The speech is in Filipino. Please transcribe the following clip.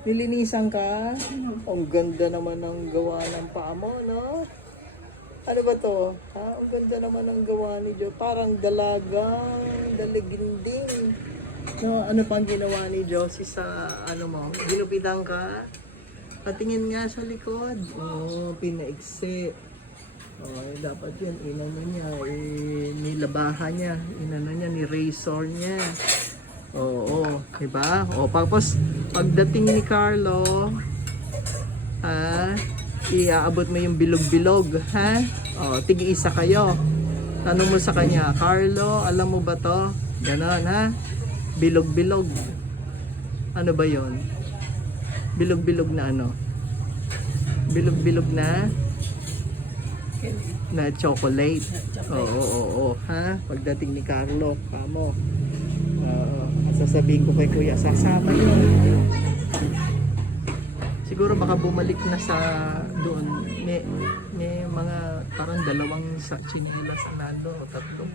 Nilinisan ka? Ang ganda naman ng gawa ng paa mo, no? Ano ba to? Ha? Ang ganda naman ng gawa ni Jo. Parang dalagang, dalaginding. No, ano pang ginawa ni Josie sa ano mo? Ginupitan ka? Patingin nga sa likod. Oo, pinaiksi. Dapat yan, inano niya, nilabahan niya, inano niya, ni razor niya. Oo, diba? Tapos, pagdating ni Carlo, iaabot mo yung bilog-bilog, ha? Tig-isa kayo. Tanong mo sa kanya, Carlo, alam mo ba to? Ganon, ha? Bilog-bilog. Ano ba yon? Bilog-bilog na ano? Bilog-bilog na chocolate. Oo, ha? Pagdating ni Carlo, kamo. Sasabihin ko kay Kuya, sasama yun. Siguro baka bumalik na sa doon. May mga parang dalawang sa chinilas na nando o tatlo.